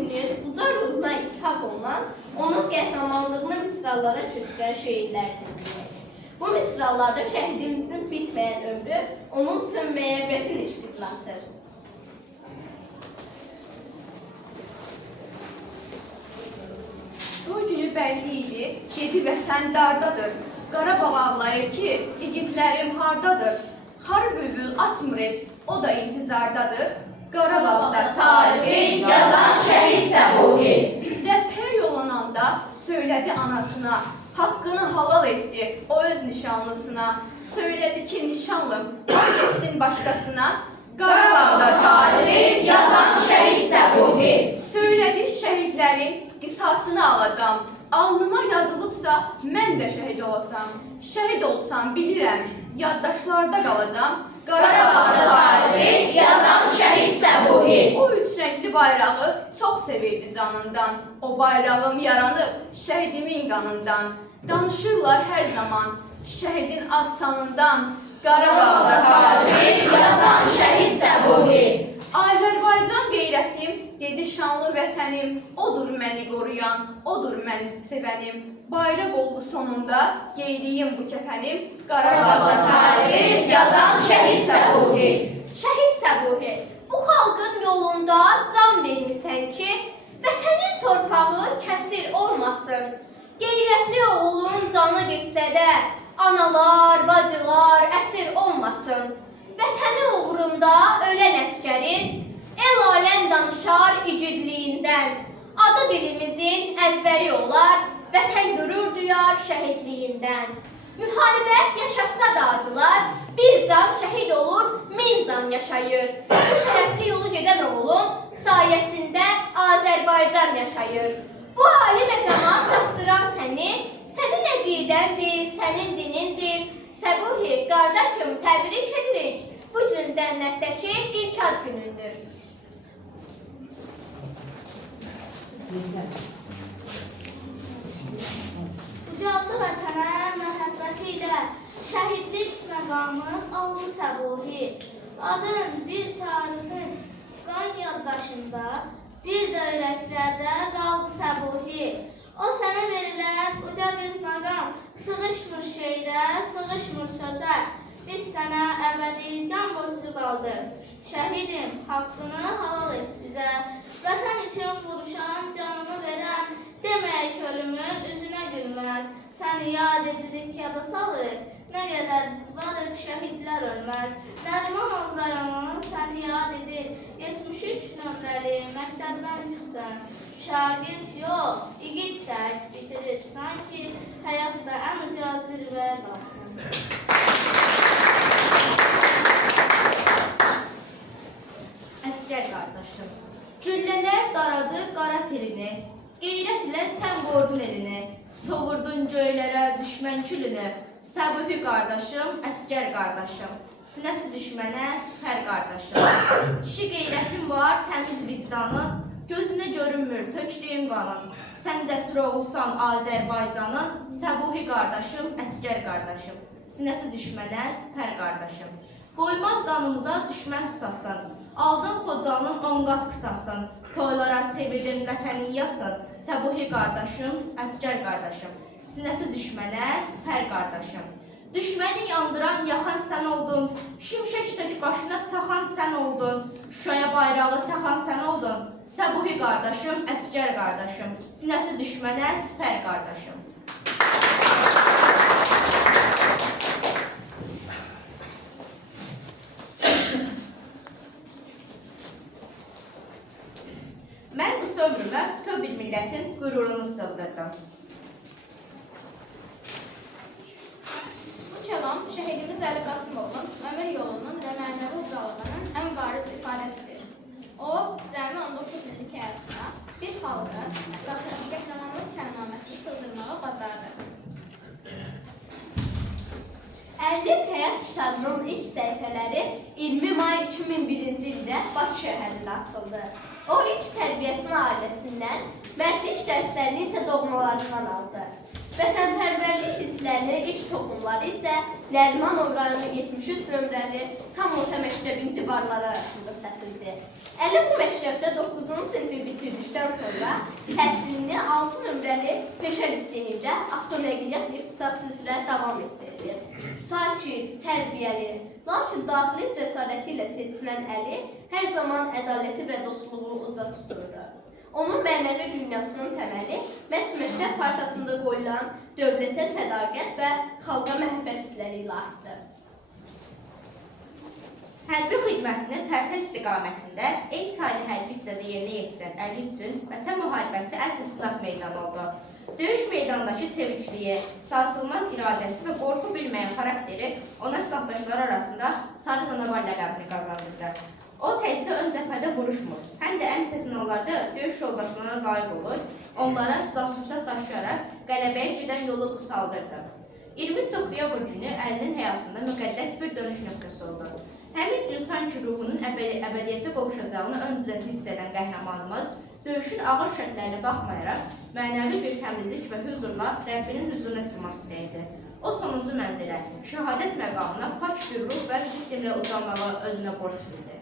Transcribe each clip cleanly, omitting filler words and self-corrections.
ruhinin uca ruhuna ithaf olunan, onun qəhrəmanlığını misralara köçürən şeirlərdir. Bu misralarda şəhidimizin bitməyən ömrü, onun sönməyə bətin iştiqlatır. O günü bəlli idi, gedi vətən dardadır. Qarabağ ağlayır ki, igidlərim hardadır. Xar bülbül açmır heç, o da intizardadır. Qarabağda tarixi yazan şəhid Səbuhi. Bircə pey yollananda söylədi anasına, haqqını halal etdi o öz nişanlısına. Söylədi ki, nişanlım, o getsin başqasına. Qarabağda tarixi yazan şəhid Səbuhi. Söylədi şəhidlərin qisasını alacam. Alnıma yazılıbsa, mən də şəhid olacam. Şəhid olsam bilirəm, yaddaşlarda qalacam. Qarabağda tarixi yazan şəhid Səbuhi. O üç rəngli bayrağı çox sevirdi canından. O bayrağım yaranıb şəhidimin qanından. Danışırlar hər zaman şəhidin ad sanından. Qarabağda tarixi yazan şəhid Səbuhi. Azərbaycan qeyrətim, dedi şanlı vətənim, odur məni qoruyan, odur məni sevənim. Bayraq oldu sonunda, geydiyim bu kəfənim. Qarabağda tarixi yazan şəhid Səbuhi. Şəhid Səbuhi, bu xalqın yolunda can vermisən ki, vətənin torpağı kəsir olmasın. Qeyrətli oğlun canı getsə də, analar, bacılar əsir olmasın. Vətəni uğrunda ölən əskərin, el aləm danışar igidliyindən. Adı dilimizin əzbəri olar, vətən qürur duyar şəhidliyindən. Müharibə yaşatsa da acılar, bir can şəhid olur, 1000 can yaşayır. Bu şərəfli yolu gedən oğlum sayəsində Azərbaycan yaşayır. Bu ali məqama çatdıran səni, sənin əqidəndir, sənin dinindir. Səbuhi, qardaşım, təbrik edirik. Bu gün cənnətdəki ilk ad günündür. Ucaldı vətənə məhəbbəti ilə şəhidlik məqamı oldu Səbuhi. Adın bir tarixin qan yaddaşında, bir də ürəklərdə qaldı Səbuhi. O sənə verilən uca bir məqam, sığışmır şeirə, sığışmır sözə. Biz sənə əbədi can borclu qaldıq. Şəhidim, haqqını halal et bizə. Vətən üçün vuruşan, canını verən, demək ölümün üzünə gülməz. Səni yad edirik, yada salırıq. Nə qədər biz varıq, şəhidlər ölməz. Nərimanov rayonu səni yad edir. 73 nömrəli məktəbdən çıxdın. Şagird yox, igid tək bitirib. Sanki həyatda ən uca zirvəyə qalxdın. Əsgər qardaşım, güllələr daradı qara terini, qeyrət ilə sən qordun elini, sovurdun göylərə düşmən külünü. Səbuhi qardaşım, əsgər qardaşım, sinəsi düşmənə sipər qardaşım. Kişi qeyrətin var, təmiz vicdanın, gözünə görünmür tökdüyün qanın. Sən cəsur oğulsan Azərbaycanın, Səbuhi qardaşım, əsgər qardaşım, sinəsi düşmənə sipər qardaşım. Qoymaz qanımıza düşmən susasın, aldın Xocanın 10 qat qısasın, toylara çevirdin vətəni yasın, Səbuhi qardaşım, əsgər qardaşım, sinəsi düşmənə sipər qardaşım. Düşməni yandıran yaxan sən oldun, şimşək tök başına çaxan sən oldun, Şuşaya bayrağı taxan sən oldun, Səbuhi qardaşım, əsgər qardaşım, sinəsi düşmənə sipər qardaşım. Mən qısa ömrümə bütöv bir millətin qürurunu sığdırdım. Bu kəlam şəhidimiz Əli Qasımovun ömür yolunun və mənəvi ucalığının ən bariz ifadəsidir. O, cəmi 19 illik həyatında bir xalqı qəhrəmanlıq sərnaməsini sığdırmağı bacardı. 50 həyat kitabının ilk səhifələri 20 may 2001-ci ildə Bakı şəhərində açıldı. O ilk tərbiyəsini ailəsindən, mərdlik dərslərini isə doğmalarından aldı. Vətənpərvərlik hisslərini ilk toxumları isə Nərimanov rayonu 73 nömrəli tam orta məktəbin divarları arasında səpildi. Əli bu məktəbdə 9-cu sinifi bitirdikdən Səfərəli peşə liseyində avtonəqliyyat ixtisası üzrə davam etdirir. Sakit, tərbiyəli, lakin daxili cəsarəti ilə seçilən Əli hər zaman ədaləti və dostluğu uzaq tuturdu. Onun mənəvi dünyasının təməli məhz məktəb partasında qoyulan dövlətə sədaqət və xalqa məhəbbət hissləri ilə artdı. Hərbi xidmətinin tərtə istiqamətində eyni saylı hərbi hissədə yerinə yetirən Əli üçün Vətən müharibəsi əsl sınaq meydanı oldu. Döyüş meydanındakı çevikliyi, sarsılmaz iradəsi və qorxu bilməyən xarakteri ona silahdaşlar arasında Sarı Canavar ləqəbini qazandırdı. O təkcə ön cəbhədə vuruşmur, həm də ən çətin anlarda döyüş yoldaşlarına layiq olur, onlara silah-sursat daşıyaraq qələbəyə gedən yolu qısaldırdı. 23 oktyabr günü Əlinin həyatında müqəddəs bir dönüş nöqtəsi oldu. Həmin gün sanki ruhunun əbədiyyətə qovuşacağını öncədən hiss edən qəhrəmanımız döyüşün ağır şərtlərinə baxmayaraq mənəvi bir təmizlik və hüzurla Rəbbinin hüzuruna çıxmaq istəyirdi. O sonuncu mənzilə, şəhadət məqamına pak bir ruh və sistemlə ucalmağı özünə borc bildi.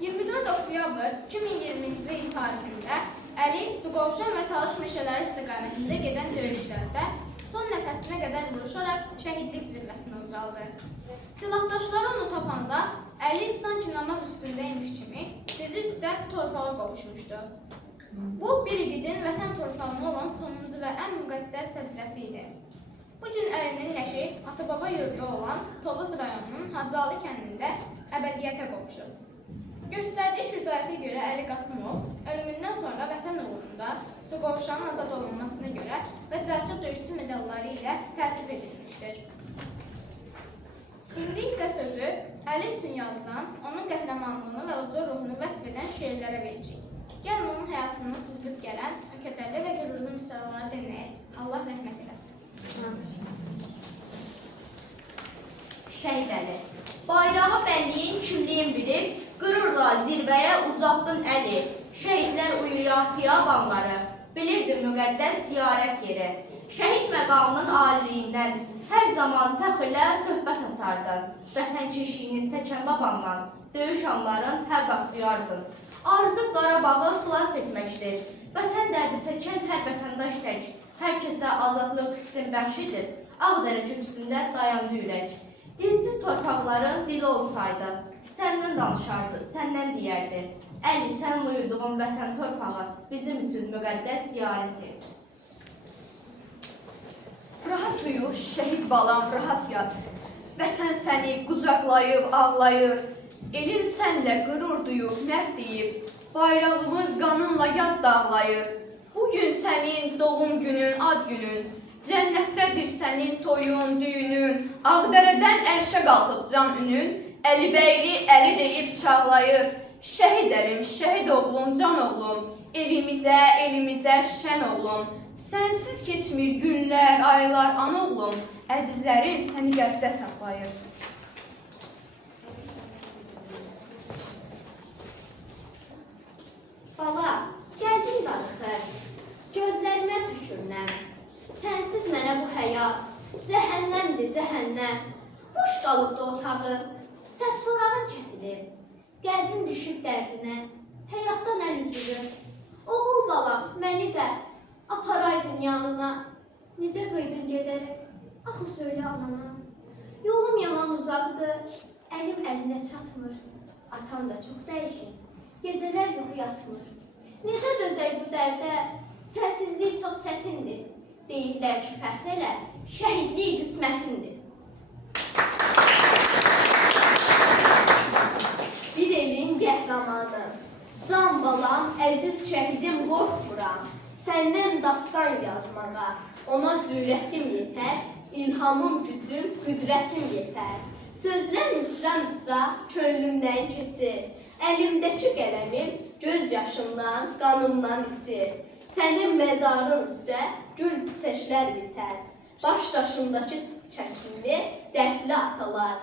24 oktyabr 2020-ci il tarixində Əli Suqovuşan və Talış meşələri istiqamətində gedən döyüşlərdə son nəfəsinə qədər vuruşaraq şəhidlik zirvəsinə ucaldı. Silahdaşları onu tapanda Əli sanki namaz üstündəymiş kimi dizi üstə torpağa qovuşmuşdu. Bu, bir igidin vətən torpağına olan sonuncu və ən müqəddəs səcdəsi idi. Bu gün Əlinin nəşi ata-baba yurdu olan Tovuz rayonunun Hacıalı kəndində əbədiyyətə qovuşur. Göstərdiyi şücaətə görə Əli Qasımov ölümündən sonra vətən uğrunda Suqovuşanın azad olunmasına görə və cəsur döyüşçü medalları ilə tərtib edilmişdir. İndi isə sözü Əli üçün yazılan, onun qəhrəmanlığını və uca ruhunu vəsf edən şeirlərə verəcək. Gəlin onun həyatından süzülüb gələn kədərli və qürurlu misraları dinləyək. Allah rəhmət eləsin. Şəhid Əli, bayrağı bənliyin, kimliyin bilib, qürurla zirvəyə ucaldın Əli. Şəhidlər uyuyaq xiyabanları, bilirdi müqəddəs ziyarət yeri. Şəhid məqamının aliliyindən hər zaman fəxrlə söhbət açardın. Vətən keşiyini çəkən babamdan döyüş anların hər vaxt duyardın. Arzu Qarabağı xilas etməkdir. Vətən dərdi çəkən hər vətəndaş tək. Hər kəsə azadlıq hissin bəxşidir. Ağdərə köksündə dayandı ürək. Dilsiz torpaqların dili olsaydı, səndən danışardı, səndən deyərdi. Əli, sən uyuduğun vətən torpağı bizim üçün müqəddəs ziyarət edir. Rahat uyu, şəhid balam, rahat yat. Vətən səni qucaqlayıb, ağlayır. Elin sənlə qürur duyub, mərd deyib. Bayrağımız qanınla yad dağlayır. Bugün sənin doğum günün, ad günün. Cənnətdədir sənin toyun, düyünün. Ağdərədən ərşə qalxıb can ünün. Əlibəyli əli deyib çağlayır. Şəhid əlim, şəhid oğlum, can oğlum. Evimizə, elimizə şən oğlum. Sənsiz keçmir günlər, aylar, ana oğlum. Əzizlərin səni qəlbdə saxlayır. Bala, gəldim darıxır. Gözlərimə tükürlər. Sənsiz mənə bu həyat cəhənnəmdir, cəhənnəm. Boş qalıbdı otağı, səs sorağın kəsilib. Qəlbim düşüb dərdinə, həyatdan əl üzülür. Oğul balam, məni də aparaydın yanına. Necə qıydın gedərək, axı söylə anana. Yolum yaman uzaqdır, əlim əlinə çatmır. Atam da çox dəyişir, gecələr yuxu yatmır. Necə dözək bu dərdə, sənsizlik çox çətindir. Deyirlər ki, fəxr elə, şəhidlik qismətindir. Bir elin qəhrəmanı, can balam, əziz şəhidim qorxmuram. Səndən dastan yazmağa, ona cürətim yetər, ilhamım, gücüm, qüdrətim yetər. Sözlər misra-misra könlümdən keçir, əlimdəki qələmim göz yaşımdan, qanımdan içir. Sənin məzarın üstə gül çiçəklər bitər. Baş daşındakı çəkimli dərdli atalar,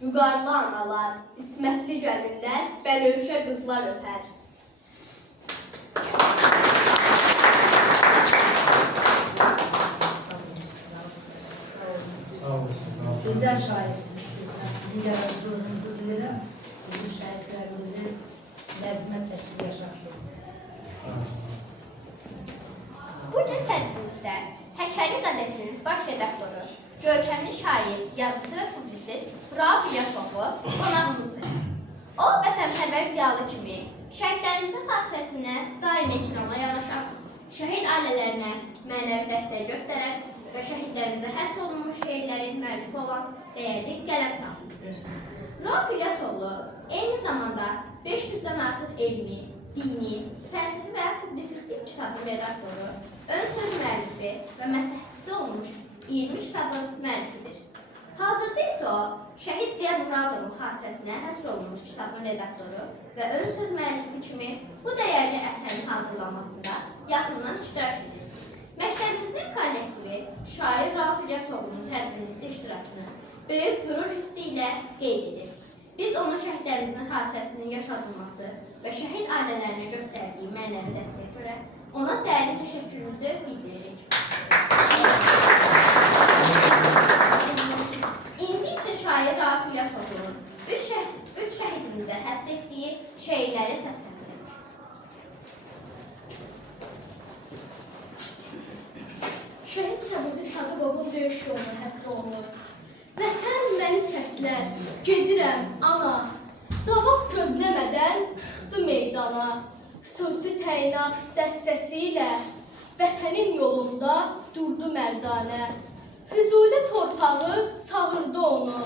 vüqarlı analar, ismətli gəlinlər, bəlövşə qızlar öpər. Güzel şahirsiniz sizler. Sizin yaratıcılığınızı duyuram. Bizim şahitlerimizi nezme çeşit yaşatmışsınız. isə Həkəri qəzetinin baş redaktoru, görkəmli şair, yazıcı və publisist Rauf İlyasovu qonağımızdır. O, vətənpərvər ziyalı kimi şəhidlərimizin xatirəsinə daim ehtiramla yanaşan, şəhid ailələrinə mənəvi dəstək göstərən və şəhidlərimizə həsr olunmuş şeirlərin müəllifi olan dəyərli qələm sahibidir. Rauf İlyasoğlu eyni zamanda 500-dən artıq elmi, dini, fəlsəfi və publisistik kitabın redaktoru, ön söz müəllifi və məsləhətçisi olmuş 20 kitabın müəllifidir. Hazırda isə o, Şəhid Ziyad Muradovun xatirəsinə həsr olunmuş kitabın redaktoru və ön söz müəllifi kimi bu dəyərli əsərin hazırlanmasında yaxından iştirak edir. Məktəbimizin kollektivi şair Rauf İlyasoğlu'nun tədbirimizdə iştirakını böyük qürur hissi ilə qeyd edir. Biz onun şəhidlərimizin xatirəsinin yaşadılması və şəhid ailələrinə göstərdiyi mənəvi dəstəyə görə ona dəyərli təşəkkürümüzü bildiririk. İndi isə şair Rauf İlyasoğlu'nun üç şəhidimizə həsr etdiyi şeirləri səsləndirir. Şəhid Səbuhi Sadıqovun döyüş yoluna həsr olunur. Vətən məni səslər, gedirəm ana. Cavab gözləmədən çıxdı meydana. Xüsusi təyinat dəstəsi ilə vətənin yolunda durdu mərdanə. Füzuli torpağı çağırdı onu.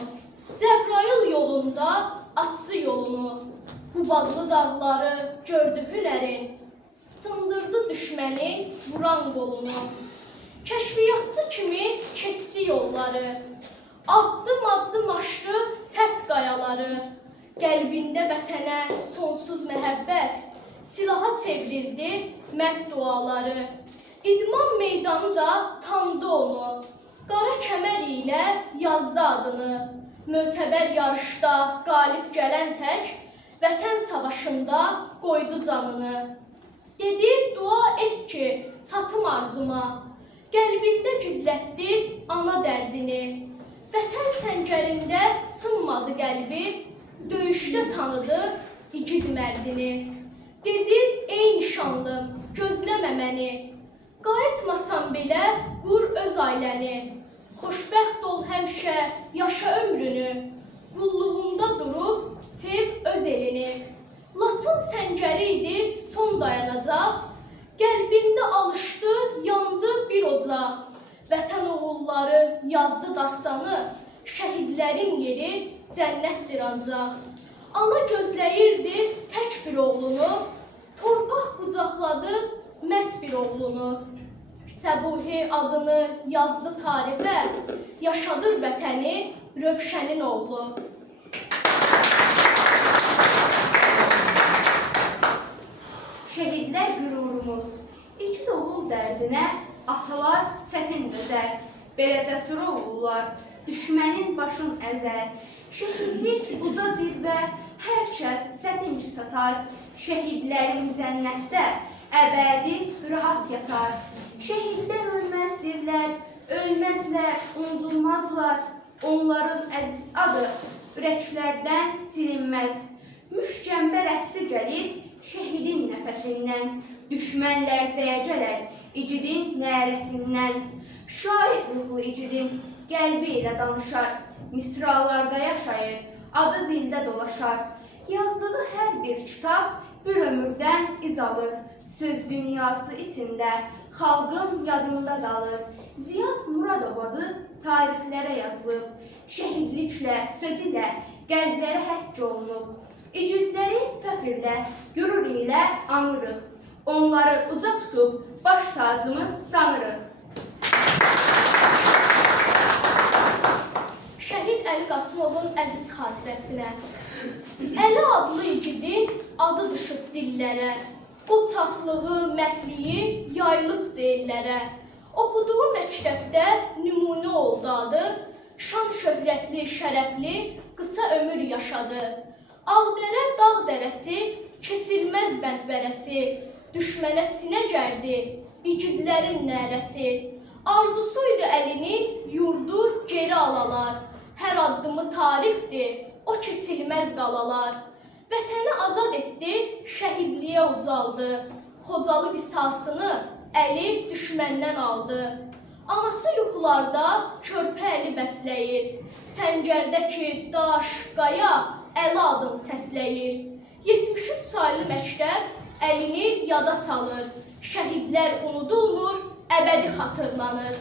Cəbrayıl yolunda açdı yolunu. Qubadlı dağları gördü hünərin. Sındırdı düşməni vuran qolunu. Kəşfiyyatçı kimi keçdi yolları. Addım-addım aşdı sərt qayaları. Qəlbində vətənə sonsuz məhəbbət, silaha çevrildi mərd duaları. İdman meydanı da tanıdı onu. Qara kəmər ilə yazdı adını. Mötəbər yarışda qalib gələn tək, vətən savaşında qoydu canını. Dedi, dua et ki, çatım arzuma. Qəlbində gizlətdi ana dərdini. Vətən səngərində sınmadı qəlbi, döyüşdə tanıdı igid mərdini. Dedi, ey nişanlım, gözləmə məni, qayıtmasam belə qur öz ailəni. Xoşbəxt ol həmişə, yaşa ömrünü, qulluğunda durub sev öz elini. Laçın səngəri idi son dayanacaq, qəlbində alışdı, yandı bir ocaq. Vətən oğulları yazdı dastanı, şəhidlərin yeri cənnətdir ancaq. Ana gözləyirdi tək bir oğlunu, torpaq qucaqladı mərd bir oğlunu. Səbuhi adını yazdı tarixə, yaşadır vətəni Rövşənin oğlu. Şəhidlər qürurumuz, igid oğul dərdinə atalar çətin dözər. Belə cəsur oğullar düşmənin başın əzər. Şəhidlik uca zirvə, hər kəs çətinci satar. Şəhidlərin cənnətdə əbədi rahat yatar. Şəhidlər ölməzdirlər, ölməzlər, unudulmazlar. Onların əziz adı ürəklərdən silinməz. Müşkəmbər ətri gəlir şəhidin nəfəsindən. Düşmən lərzəyə gələr icidin nərəsindən. Şair ruhlu icidin qəlbi ilə danışar. Misralarda yaşayır, adı dildə dolaşar. Yazdığı hər bir kitab bir ömürdən iz alır. Söz dünyası içində xalqın yadında qalır. Ziyad Muradov adı tarixlərə yazılıb. Şəhidliklə, söz ilə qəlblərə həkk olunub. İcidləri fəxrlə, qürur ilə anırıq. Onları uca tutub baş tacımız sanırıq. Şəhid Əli Qasımovun əziz xatirəsinə. Əli adlı igidin adı düşüb dillərə. Qoçaqlığı, mərdliyi yayılıb ellərə. Oxuduğu məktəbdə nümunə oldu adı. Şan şöhrətli, şərəfli, qısa ömür yaşadı. Ağdərə, dağ dərəsi, keçilməz bəndbərəsi. Düşmənə sinə gərdi, igidlərin nərəsi. Arzusuydu əlinin yurdu geri alalar. Hər addımı tarixdir, o keçilməz qalalar. Vətəni azad etdi, şəhidliyə ucaldı. Xocalı qisasını əli düşməndən aldı. Anası yuxularda körpə əli bəsləyir. Səngərdəki daş, qaya əli adın səsləyir. 73 saylı məktəb əlini yada salır. Şəhidlər unudulmur, əbədi xatırlanır.